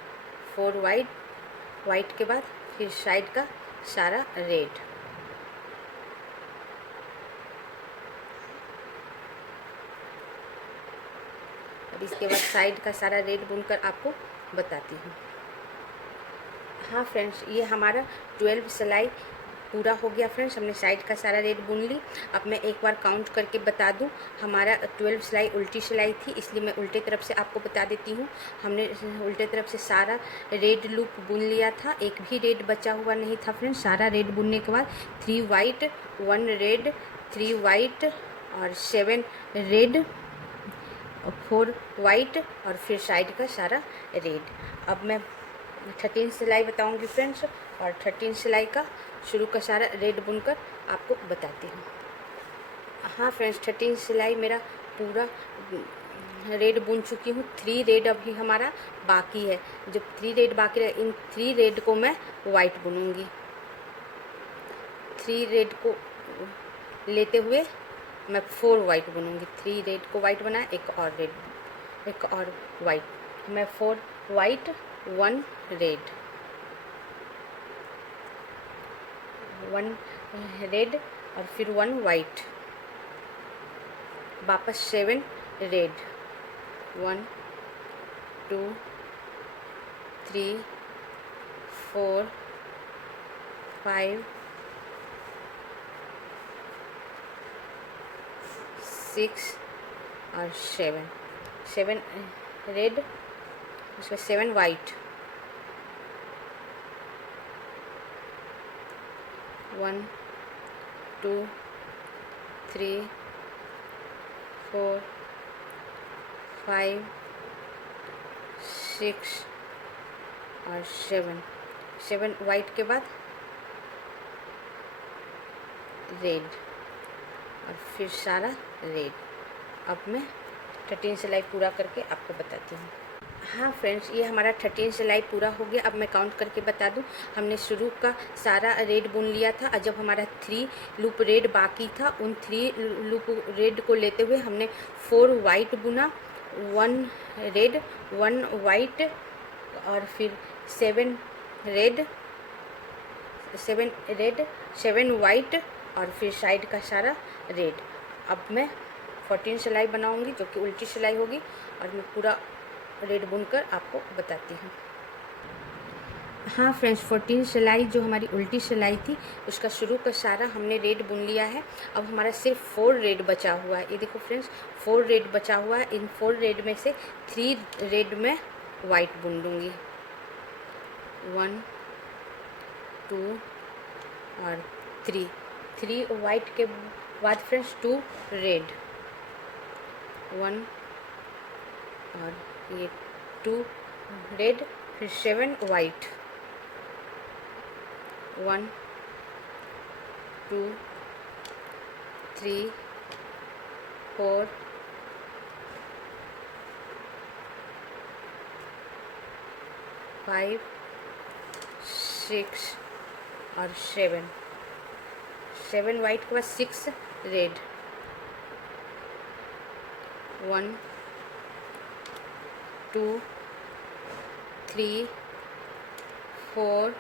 वाइट के बाद फिर साइड का सारा रेड। अब इसके बाद साइड का सारा रेड बुनकर आपको बताती हूँ। हाँ फ्रेंड्स, ये हमारा 12 सिलाई पूरा हो गया फ्रेंड्स। हमने साइड का सारा रेड बुन ली। अब मैं एक बार काउंट करके बता दूं। हमारा 12 सिलाई उल्टी सिलाई थी, इसलिए मैं उल्टे तरफ से आपको बता देती हूँ। हमने उल्टे तरफ से सारा रेड लूप बुन लिया था, एक भी रेड बचा हुआ नहीं था फ्रेंड्स। सारा रेड बुनने के बाद 3 वाइट 1 रेड 3 वाइट और 7 रेड और 4 वाइट और फिर साइड का सारा रेड। अब मैं 13 सिलाई बताऊंगी फ्रेंड्स, और 13 सिलाई का शुरू का सारा रेड बुनकर आपको बताती हूँ। हाँ फ्रेंड्स, 13 सिलाई मेरा पूरा रेड बुन चुकी हूँ। 3 रेड अभी हमारा बाकी है। जो 3 रेड बाकी है, इन 3 रेड को मैं वाइट बुनूंगी। 3 रेड को लेते हुए मैं 4 वाइट बुनूंगी। 3 रेड को वाइट बनाया, एक और रेड, एक और वाइट। मैं 4 वाइट 1 रेड 1 रेड और फिर 1 वाइट, वापस 7 रेड 1 2 3 4 5 6 और 7 रेड, उसके 7 वाइट 1 2 3 4 5 6 और 7 वाइट के बाद रेड और फिर सारा रेड। अब मैं 13 सिलाई पूरा करके आपको बताती हूँ। हाँ फ्रेंड्स, ये हमारा 13 सिलाई पूरा हो गया। अब मैं काउंट करके बता दूँ। हमने शुरू का सारा रेड बुन लिया था, और जब हमारा 3 लूप रेड बाकी था, उन 3 लूप रेड को लेते हुए हमने 4 वाइट बुना, 1 रेड 1 वाइट और फिर 7 रेड 7 वाइट और फिर साइड का सारा रेड। अब मैं 14 सिलाई बनाऊंगी, जो कि उल्टी सिलाई होगी, और मैं पूरा रेड बुनकर आपको बताती हूँ। हाँ फ्रेंड्स, 14 सिलाई जो हमारी उल्टी सिलाई थी, उसका शुरू का सारा हमने रेड बुन लिया है। अब हमारा सिर्फ 4 रेड बचा हुआ है। ये देखो फ्रेंड्स, 4 रेड बचा हुआ है। इन 4 रेड में से 3 रेड में वाइट बुन लूँगी। 1 2 और 3 वाइट के बाद फ्रेंड्स 2 रेड 1 और ये 2 रेड, फिर 7 वाइट 1 2 3 4 5 6 और 7 वाइट के बाद 6 रेड 1 2 3 4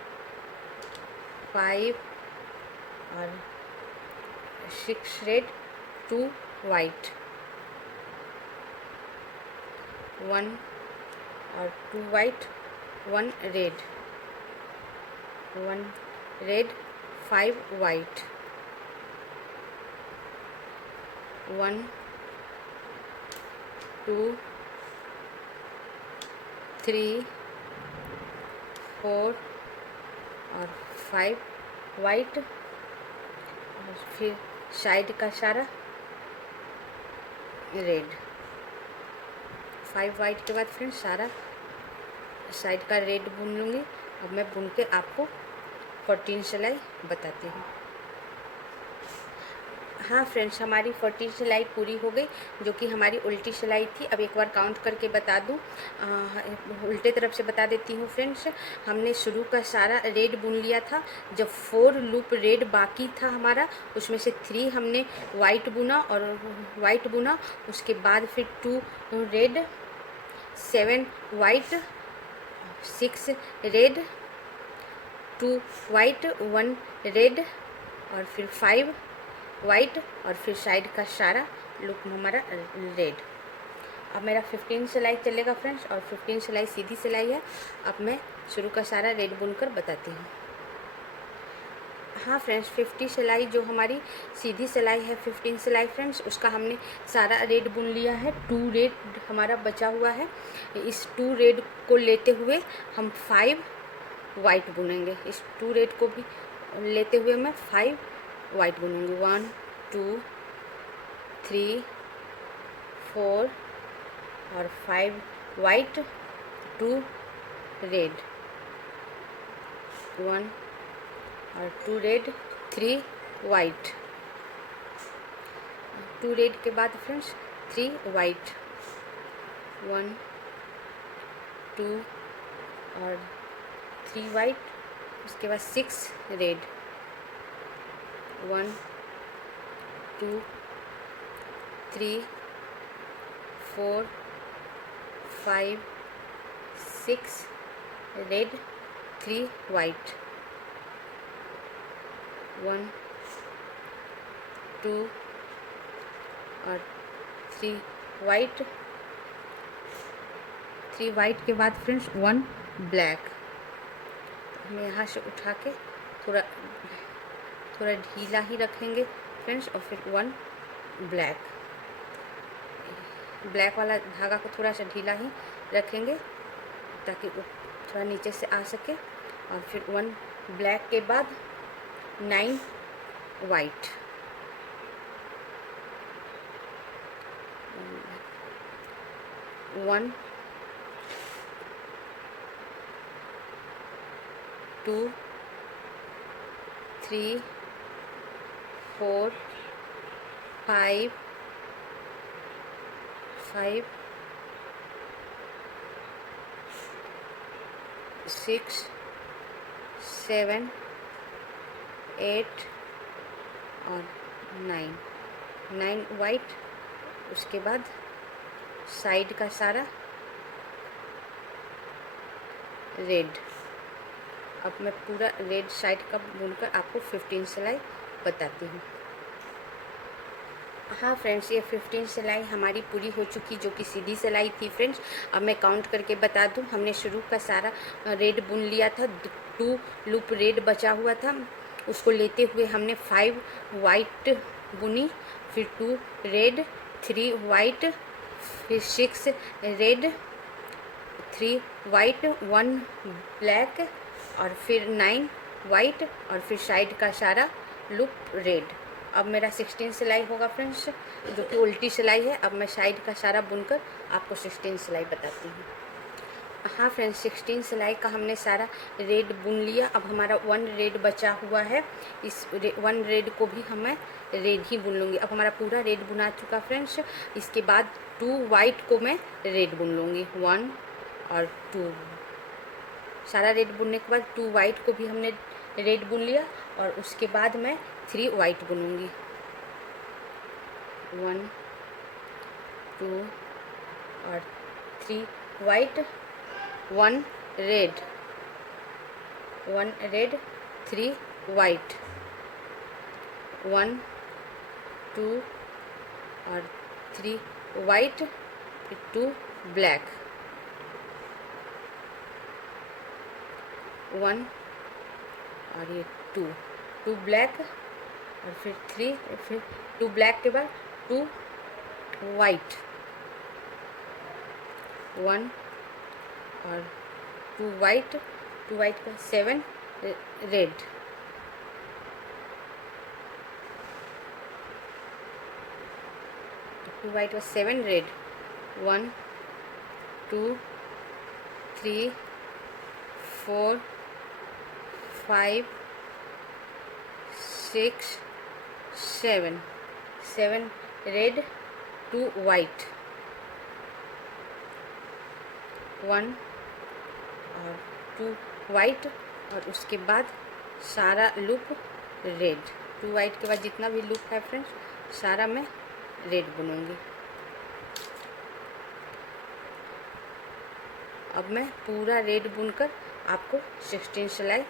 5 और 6 रेड 2 वाइट 1 और 2 वाइट 1 रेड 1 रेड 5 वाइट 1 2 3 4 और 5 वाइट और फिर साइड का सारा रेड। 5 वाइट के बाद फिर सारा साइड का रेड बुन लूँगी। अब मैं बुन के आपको 14 सिलाई बताती हूँ। हाँ फ्रेंड्स, हमारी 14 सिलाई पूरी हो गई, जो कि हमारी उल्टी सिलाई थी। अब एक बार काउंट करके बता दूँ, उल्टे तरफ से बता देती हूँ फ्रेंड्स। हमने शुरू का सारा रेड बुन लिया था। जब 4 लूप रेड बाकी था हमारा, उसमें से 3 हमने वाइट बुना, उसके बाद फिर 2 red 7 white 6 red 2 white 1 red और फिर 5 वाइट और फिर साइड का सारा लूप हमारा रेड। अब मेरा 15 सिलाई चलेगा फ्रेंड्स, और 15 सिलाई सीधी सिलाई है। अब मैं शुरू का सारा रेड बुनकर बताती हूँ। हाँ फ्रेंड्स, 50 सिलाई जो हमारी सीधी सिलाई है, 15 सिलाई फ्रेंड्स, उसका हमने सारा रेड बुन लिया है। 2 रेड हमारा बचा हुआ है। इस 2 रेड को लेते हुए हम 5 वाइट बुनेंगे। इस 2 रेड को भी लेते हुए मैं 5 वाइट बुनूंगी। 1 2 3 4 और 5 वाइट, 2 रेड, 1 और 2 रेड, 3 वाइट, 2 रेड के बाद फ्रेंड्स 3 वाइट, 1 2 और 3 वाइट, उसके बाद 6 रेड, 1 2 3 4 5 6 रेड, 3 वाइट, 1 2 और 3 वाइट, 3 वाइट के बाद फ्रेंड्स 1 ब्लैक। हम यहाँ से उठा के थोड़ा ढीला ही रखेंगे फ्रेंड्स, और फिर 1 ब्लैक वाला धागा को थोड़ा सा ढीला ही रखेंगे ताकि वो थोड़ा नीचे से आ सके। और फिर 1 ब्लैक के बाद 9 वाइट, 1 2 3 4 5 6 7 8 और 9 वाइट। उसके बाद साइड का सारा रेड। अब मैं पूरा रेड साइड का बुनकर आपको 15 सिलाई बताती हूँ। हाँ फ्रेंड्स, ये 15 सिलाई हमारी पूरी हो चुकी, जो कि सीधी सिलाई थी फ्रेंड्स। अब मैं काउंट करके बता दूँ, हमने शुरू का सारा रेड बुन लिया था, 2 लूप रेड बचा हुआ था, उसको लेते हुए हमने 5 वाइट बुनी, फिर 2 रेड, 3 वाइट, फिर 6 रेड, 3 वाइट, 1 ब्लैक और फिर 9 वाइट और फिर साइड का सारा लूप रेड। अब मेरा 16 सिलाई होगा फ्रेंड्स, जो कि उल्टी सिलाई है। अब मैं साइड का सारा बुनकर आपको 16 सिलाई बताती हूँ। हाँ फ्रेंड्स, 16 सिलाई का हमने सारा रेड बुन लिया। अब हमारा 1 रेड बचा हुआ है, इस 1 रेड को भी हमें रेड ही बुन लूँगी। अब हमारा पूरा रेड बुना चुका फ्रेंड्स। इसके बाद 2 वाइट को मैं रेड बुन लूँगी, 1 और 2। सारा रेड बुनने के बाद 2 वाइट को भी हमने रेड बुन लिया, और उसके बाद मैं 3 वाइट बुनूंगी, 1 2 और 3 वाइट, 1 रेड, 3 वाइट, 1 2 और 3 वाइट, 2 ब्लैक, 1 और ये 2 ब्लैक और फिर 3, फिर 2 ब्लैक के बाद 2 वाइट, 1 और 2 वाइट, 2 वाइट का 7 रेड, 2 वाइट का 7 रेड, 1 2 3 4 5 6 7 रेड, 2 वाइट, 1 और 2 वाइट और उसके बाद सारा लूप रेड। 2 वाइट के बाद जितना भी लूप है फ्रेंड्स, सारा मैं रेड बुनूंगी। अब मैं पूरा रेड बुनकर आपको 16 सिलाई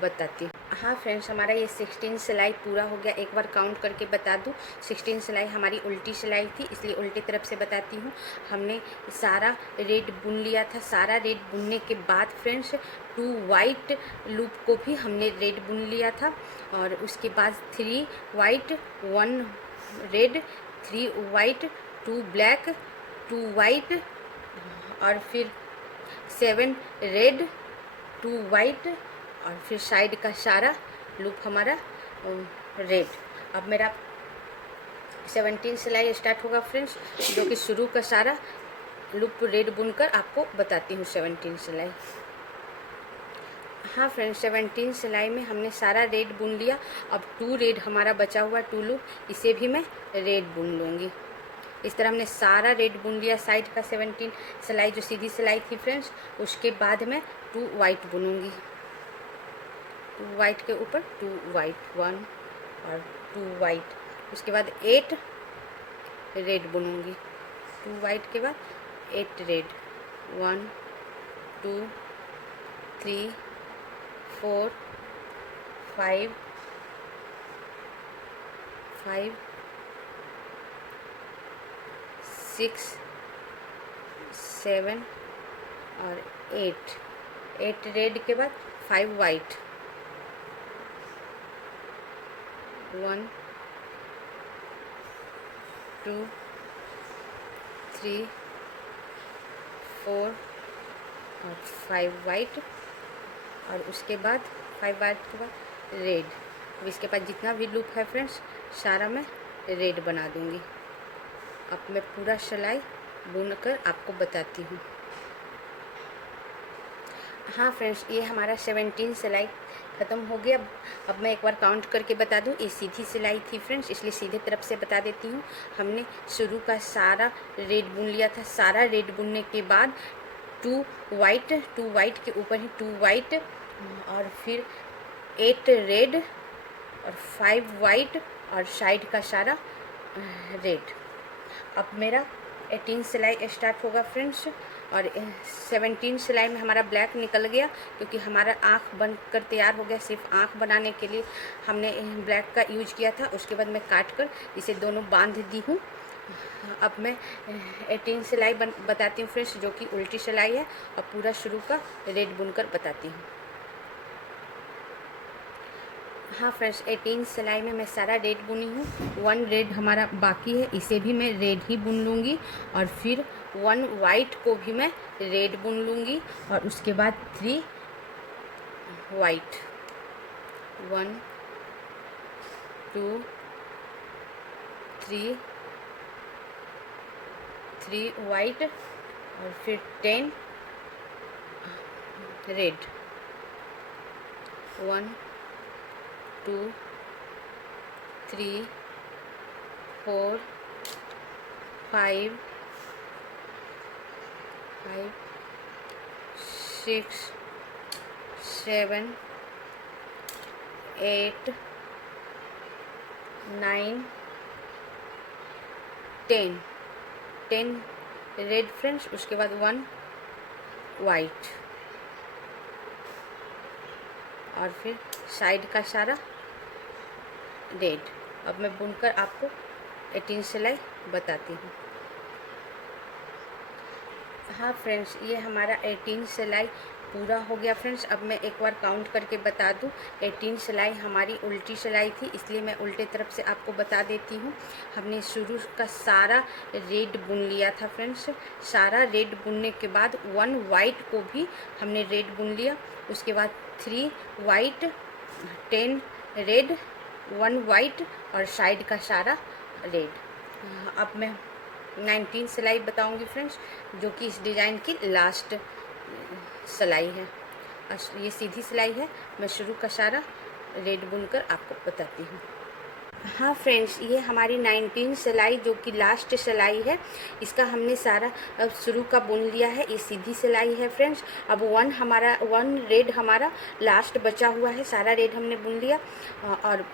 बताती हूँ। हाँ फ्रेंड्स, हमारा ये 16 सिलाई पूरा हो गया। एक बार काउंट करके बता दूँ, 16 सिलाई हमारी उल्टी सिलाई थी, इसलिए उल्टी तरफ से बताती हूँ। हमने सारा रेड बुन लिया था। सारा रेड बुनने के बाद फ्रेंड्स 2 वाइट लूप को भी हमने रेड बुन लिया था, और उसके बाद 3 white 1 red, 3 white 2 black 2 white, और फिर 7 रेड 2 वाइट, और फिर साइड का सारा लूप हमारा रेड। अब मेरा 17 सिलाई स्टार्ट होगा फ्रेंड्स, जो कि शुरू का सारा लूप रेड बुनकर आपको बताती हूँ 17 सिलाई। हाँ फ्रेंड्स, 17 सिलाई में हमने सारा रेड बुन लिया। अब 2 रेड हमारा बचा हुआ 2 लूप, इसे भी मैं रेड बुन लूँगी। इस तरह हमने सारा रेड बुन लिया साइड का 17 सिलाई जो सीधी सिलाई थी फ्रेंड्स। उसके बाद मैं 2 वाइट बुनूंगी, 2 वाइट के ऊपर 2 वाइट 1 और 2 वाइट। उसके बाद 8 रेड बुनूंगी, 2 वाइट के बाद 8 रेड 1 2 3 4 5 5 6 7 और 8 रेड के बाद 5 वाइट 1 2 3 4 और 5 वाइट, और उसके बाद 5 वाइट के बाद रेड। अब इसके बाद जितना भी लूप है फ्रेंड्स सारा मैं रेड बना दूंगी। अब मैं पूरा सिलाई बुनकर आपको बताती हूँ। हाँ फ्रेंड्स, ये हमारा 17 सिलाई ख़त्म हो गया। अब मैं एक बार काउंट करके बता दूँ। ये सीधी सिलाई थी फ्रेंड्स, इसलिए सीधे तरफ से बता देती हूँ। हमने शुरू का सारा रेड बुन लिया था। सारा रेड बुनने के बाद 2 वाइट के ऊपर ही 2 वाइट, और फिर 8 रेड और 5 वाइट, और साइड का सारा रेड। अब मेरा 18 सिलाई स्टार्ट होगा फ्रेंड्स, और 17 सिलाई में हमारा ब्लैक निकल गया, क्योंकि हमारा आँख बन कर तैयार हो गया। सिर्फ आँख बनाने के लिए हमने ब्लैक का यूज किया था। उसके बाद मैं काट कर इसे दोनों बांध दी हूँ। अब मैं 18 सिलाई बताती हूँ फ्रेंड्स, जो कि उल्टी सिलाई है। और पूरा शुरू का रेड बुनकर बताती हूँ। हाँ फ्रेंड्स, 18 सिलाई में मैं सारा रेड बुनी हूँ। 1 रेड हमारा बाकी है, इसे भी मैं रेड ही बुन लूँगी, और फिर 1 वाइट को भी मैं रेड बुन लूँगी, और उसके बाद 3 वाइट 1 2 3 वाइट, और फिर 10 रेड 1 2 3 4 5 6 7 8 9 10 रेड फ्रेंड्स। उसके बाद 1 वाइट, और फिर साइड का सारा रेड। अब मैं बुनकर आपको 18 सिलाई बताती हूँ। हाँ फ्रेंड्स, ये हमारा 18 सिलाई पूरा हो गया फ्रेंड्स। अब मैं एक बार काउंट करके बता दूँ। 18 सिलाई हमारी उल्टी सिलाई थी, इसलिए मैं उल्टे तरफ से आपको बता देती हूँ। हमने शुरू का सारा रेड बुन लिया था फ्रेंड्स। सारा रेड बुनने के बाद 1 वाइट को भी हमने रेड बुन लिया। उसके बाद 3 वाइट 10 रेड 1 वाइट, और साइड का सारा रेड। अब मैं 19 सिलाई बताऊंगी फ्रेंड्स, जो कि इस डिज़ाइन की लास्ट सिलाई है। ये सीधी सिलाई है। मैं शुरू का सारा रेड बुनकर आपको बताती हूँ। हाँ फ्रेंड्स, ये हमारी 19 सिलाई जो कि लास्ट सिलाई है, इसका हमने सारा अब शुरू का बुन लिया है। ये सीधी सिलाई है फ्रेंड्स। अब 1 रेड हमारा लास्ट बचा हुआ है। सारा रेड हमने बुन लिया, और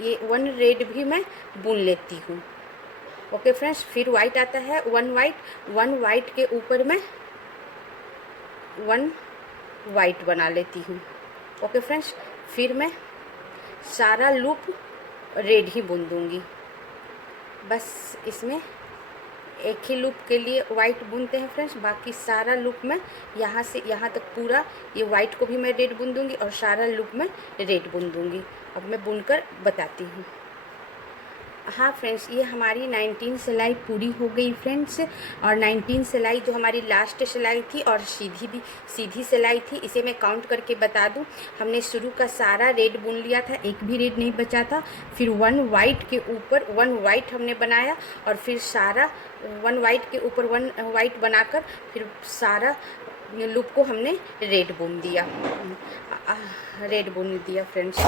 ये 1 रेड भी मैं बुन लेती हूँ। ओके फ्रेंड्स, फिर वाइट आता है 1 वाइट के ऊपर मैं 1 वाइट बना लेती हूँ। ओके फ्रेंड्स, फिर मैं सारा लूप रेड ही बुन दूँगी। बस इसमें एक ही लूप के लिए वाइट बुनते हैं फ्रेंड्स, बाकी सारा लूप में यहाँ से यहाँ तक पूरा ये वाइट को भी मैं रेड बुन दूँगी और सारा लूप में रेड बुन दूँगी। अब मैं बुनकर बताती हूँ। हाँ फ्रेंड्स, ये हमारी 19 सिलाई पूरी हो गई फ्रेंड्स। और 19 सिलाई जो हमारी लास्ट सिलाई थी और सीधी सिलाई थी, इसे मैं काउंट करके बता दूं। हमने शुरू का सारा रेड बुन लिया था, एक भी रेड नहीं बचा था। फिर 1 वाइट के ऊपर 1 वाइट हमने बनाया और फिर सारा 1 वाइट के ऊपर 1 वाइट बनाकर फिर सारा लूप को हमने रेड बुन दिया, फ्रेंड्स।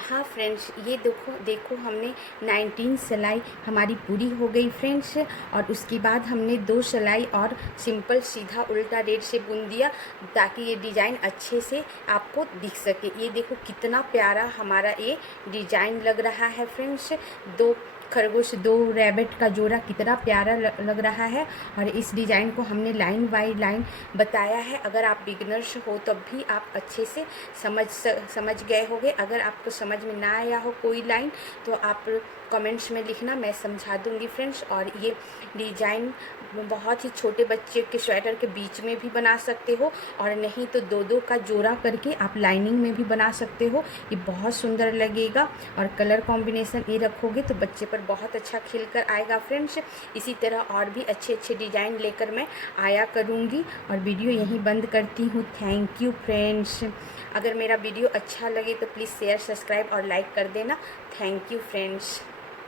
हाँ फ्रेंड्स, ये देखो हमने 19 सिलाई हमारी पूरी हो गई फ्रेंड्स। और उसके बाद हमने 2 सिलाई और सिंपल सीधा उल्टा रेड से बुन दिया ताकि ये डिज़ाइन अच्छे से आपको दिख सके। ये देखो कितना प्यारा हमारा ये डिज़ाइन लग रहा है फ्रेंड्स। 2 खरगोश 2 रैबिट का जोड़ा कितना प्यारा लग रहा है। और इस डिज़ाइन को हमने लाइन बाय लाइन बताया है। अगर आप बिगिनर्स हो तब भी आप अच्छे से समझ गए होंगे। अगर आपको समझ में ना आया हो कोई लाइन तो आप कमेंट्स में लिखना, मैं समझा दूंगी फ्रेंड्स। और ये डिज़ाइन बहुत ही छोटे बच्चे के स्वेटर के बीच में भी बना सकते हो और नहीं तो 2-2 का जोड़ा करके आप लाइनिंग में भी बना सकते हो। ये बहुत सुंदर लगेगा और कलर कॉम्बिनेशन ये रखोगे तो बच्चे पर बहुत अच्छा खिल कर आएगा फ्रेंड्स। इसी तरह और भी अच्छे डिज़ाइन लेकर मैं आया करूँगी। और वीडियो यहीं बंद करती हूँ। Thank you friends. अगर मेरा वीडियो अच्छा लगे तो प्लीज़ शेयर, सब्सक्राइब और लाइक कर देना। Thank you friends.